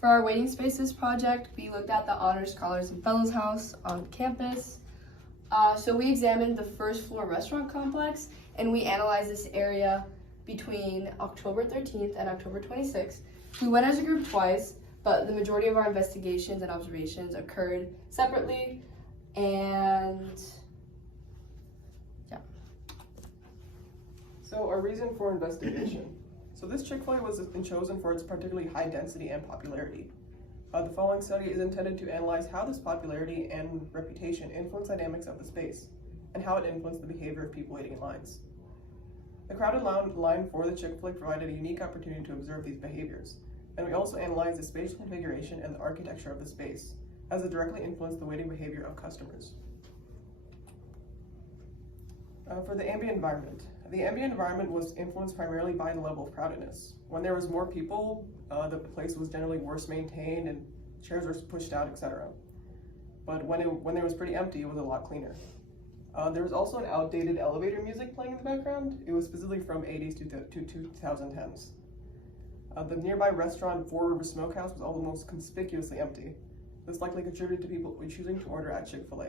For our waiting spaces project, we looked at the Honor Scholars and Fellows House on campus. So we examined the first floor restaurant complex, and we analyzed this area between October 13th and October 26th. We went as a group twice, but the majority of our investigations and observations occurred separately, and yeah. So our reason for investigation. So this Chick-fil-A was chosen for its particularly high density and popularity. The following study is intended to analyze how this popularity and reputation influence dynamics of the space, and how it influenced the behavior of people waiting in lines. The crowded line for the Chick-fil-A provided a unique opportunity to observe these behaviors, and we also analyzed the spatial configuration and the architecture of the space, as it directly influenced the waiting behavior of customers. For the ambient environment. The ambient environment was influenced primarily by the level of crowdedness. When there was more people, the place was generally worse maintained and chairs were pushed out, etc. But when it was pretty empty, it was a lot cleaner. There was also an outdated elevator music playing in the background. It was specifically from 80s to 2010s. The nearby restaurant, Four Rivers Smokehouse, was almost conspicuously empty. This likely contributed to people choosing to order at Chick-fil-A.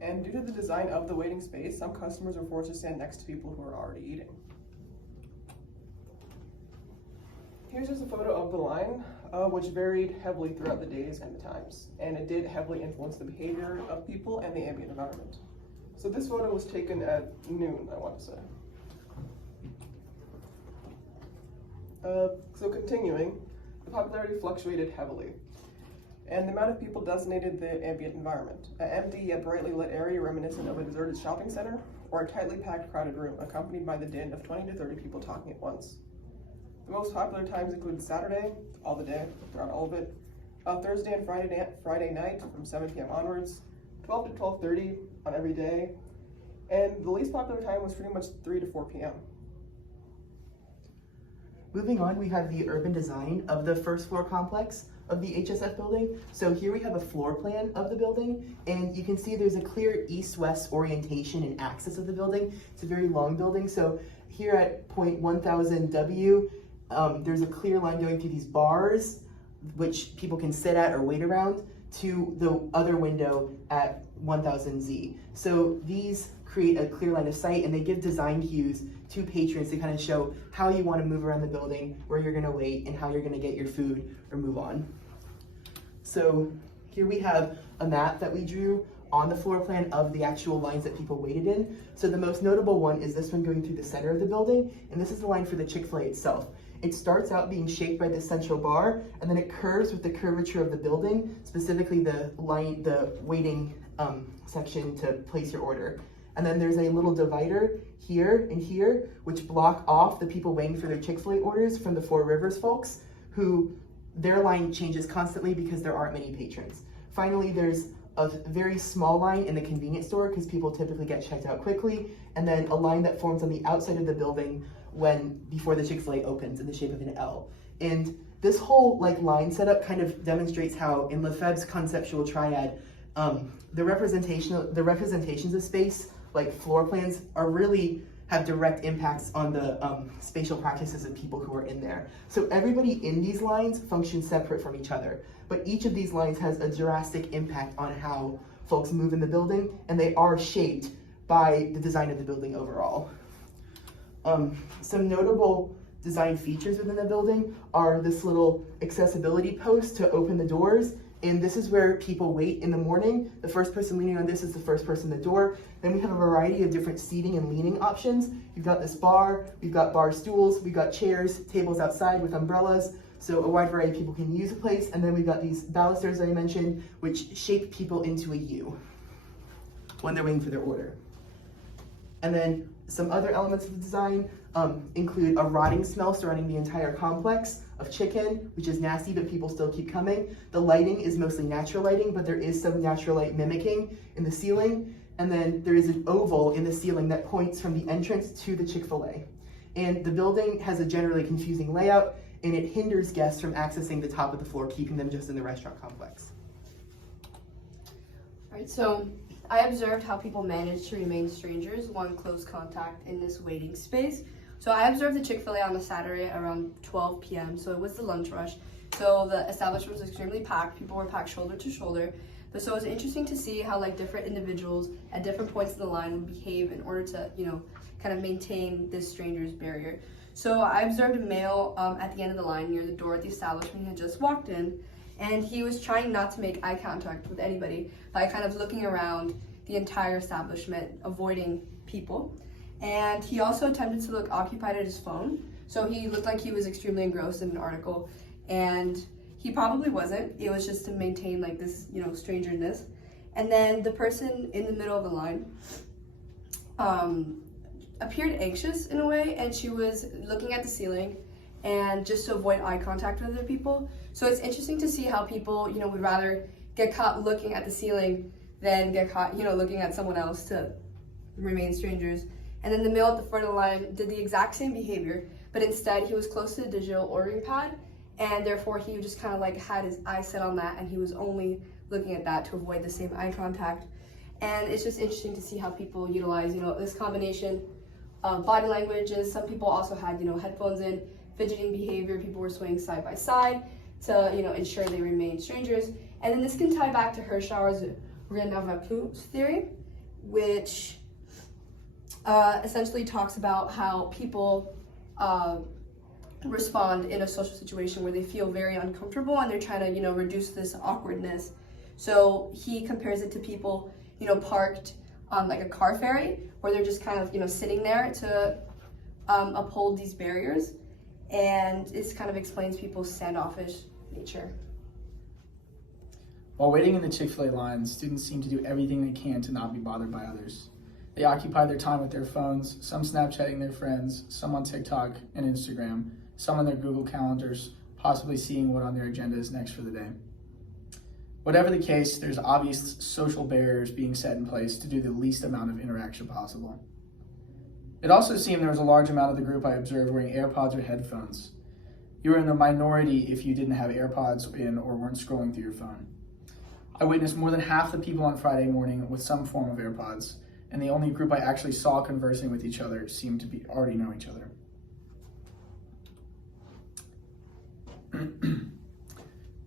And due to the design of the waiting space, some customers were forced to stand next to people who were already eating. Here's just a photo of the line, which varied heavily throughout the days and the times, and it did heavily influence the behavior of people and the ambient environment. So this photo was taken at noon, I want to say. So continuing, the popularity fluctuated heavily, and the amount of people designated the ambient environment. An empty yet brightly lit area reminiscent of a deserted shopping center, or a tightly packed crowded room accompanied by the din of 20 to 30 people talking at once. The most popular times include Saturday, all the day, throughout all of it, Thursday and Friday night from 7 p.m. onwards, 12 to 12:30 on every day, and the least popular time was pretty much 3 to 4 p.m. Moving on, we have the urban design of the first floor complex of the HSF building. So here we have a floor plan of the building, and you can see there's a clear east-west orientation and axis of the building. It's a very long building, so here at point 1000W, there's a clear line going through these bars, which people can sit at or wait around, to the other window at 1000Z. So these create a clear line of sight, and they give design cues to patrons to kind of show how you want to move around the building, where you're going to wait, and how you're going to get your food or move on. So here we have a map that we drew on the floor plan of the actual lines that people waited in. So the most notable one is this one going through the center of the building, and this is the line for the Chick-fil-A itself. It starts out being shaped by the central bar, and then it curves with the curvature of the building, specifically the waiting section to place your order. And then there's a little divider here and here, which block off the people waiting for their Chick-fil-A orders from the Four Rivers folks, who their line changes constantly because there aren't many patrons. Finally, there's a very small line in the convenience store because people typically get checked out quickly, and then a line that forms on the outside of the building before the Chick-fil-A opens in the shape of an L. And this whole line setup kind of demonstrates how in Lefebvre's conceptual triad, the representations of space, like floor plans, have direct impacts on the spatial practices of people who are in there. So everybody in these lines functions separate from each other, but each of these lines has a drastic impact on how folks move in the building, and they are shaped by the design of the building overall. Some notable design features within the building are this little accessibility post to open the doors, and this is where people wait in the morning. The first person leaning on this is the first person at the door. Then we have a variety of different seating and leaning options. You've got this bar, we've got bar stools, we've got chairs, tables outside with umbrellas, so a wide variety of people can use the place. And then we've got these balusters that I mentioned, which shape people into a U when they're waiting for their order. And then some other elements of the design include a rotting smell surrounding the entire complex of chicken, which is nasty, but people still keep coming. The lighting is mostly natural lighting, but there is some natural light mimicking in the ceiling. And then there is an oval in the ceiling that points from the entrance to the Chick-fil-A. And the building has a generally confusing layout, and it hinders guests from accessing the top of the floor, keeping them just in the restaurant complex. All right, so I observed how people managed to remain strangers while in close contact in this waiting space. So I observed the Chick-fil-A on a Saturday around 12 p.m., so it was the lunch rush. So So the establishment was extremely packed. People were packed shoulder to shoulder. But so it was interesting to see how like different individuals at different points in the line would behave in order to, kind of maintain this stranger's barrier. So I observed a male at the end of the line near the door at the establishment. He had just walked in, and he was trying not to make eye contact with anybody by kind of looking around the entire establishment, avoiding people. And he also attempted to look occupied at his phone. So he looked like he was extremely engrossed in an article, and he probably wasn't. It was just to maintain like this, strangeness. And then the person in the middle of the line appeared anxious in a way, and she was looking at the ceiling and just to avoid eye contact with other people. So it's interesting to see how people, would rather get caught looking at the ceiling than get caught, looking at someone else to remain strangers. And then the male at the front of the line did the exact same behavior, but instead he was close to the digital ordering pad, and therefore he just kind of like had his eyes set on that, and he was only looking at that to avoid the same eye contact. And it's just interesting to see how people utilize, this combination of body languages. Some people also had, headphones in, fidgeting behavior. People were swaying side by side to, ensure they remain strangers. And then this can tie back to Hirschauer's rien ne va plus theory, which essentially talks about how people respond in a social situation where they feel very uncomfortable and they're trying to, reduce this awkwardness. So he compares it to people, parked on like a car ferry, where they're just kind of, sitting there to uphold these barriers. And this kind of explains people's standoffish nature. While waiting in the Chick-fil-A lines, students seem to do everything they can to not be bothered by others. They occupy their time with their phones, some Snapchatting their friends, some on TikTok and Instagram, some on their Google calendars, possibly seeing what on their agenda is next for the day. Whatever the case, there's obvious social barriers being set in place to do the least amount of interaction possible. It also seemed there was a large amount of the group I observed wearing AirPods or headphones. You were in the minority if you didn't have AirPods in or weren't scrolling through your phone. I witnessed more than half the people on Friday morning with some form of AirPods, and the only group I actually saw conversing with each other seemed to be already know each other.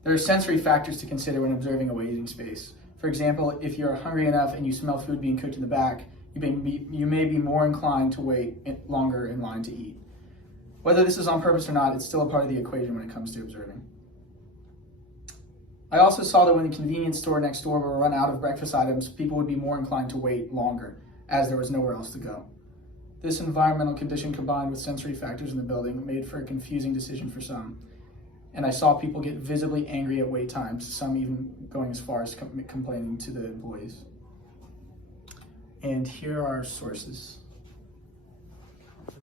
There are sensory factors to consider when observing a waiting space. For example, if you're hungry enough and you smell food being cooked in the back, you may be more inclined to wait longer in line to eat. Whether this is on purpose or not, it's still a part of the equation when it comes to observing. I also saw that when the convenience store next door were run out of breakfast items, people would be more inclined to wait longer, as there was nowhere else to go. This environmental condition combined with sensory factors in the building made for a confusing decision for some. And I saw people get visibly angry at wait times, some even going as far as complaining to the employees. And here are our sources.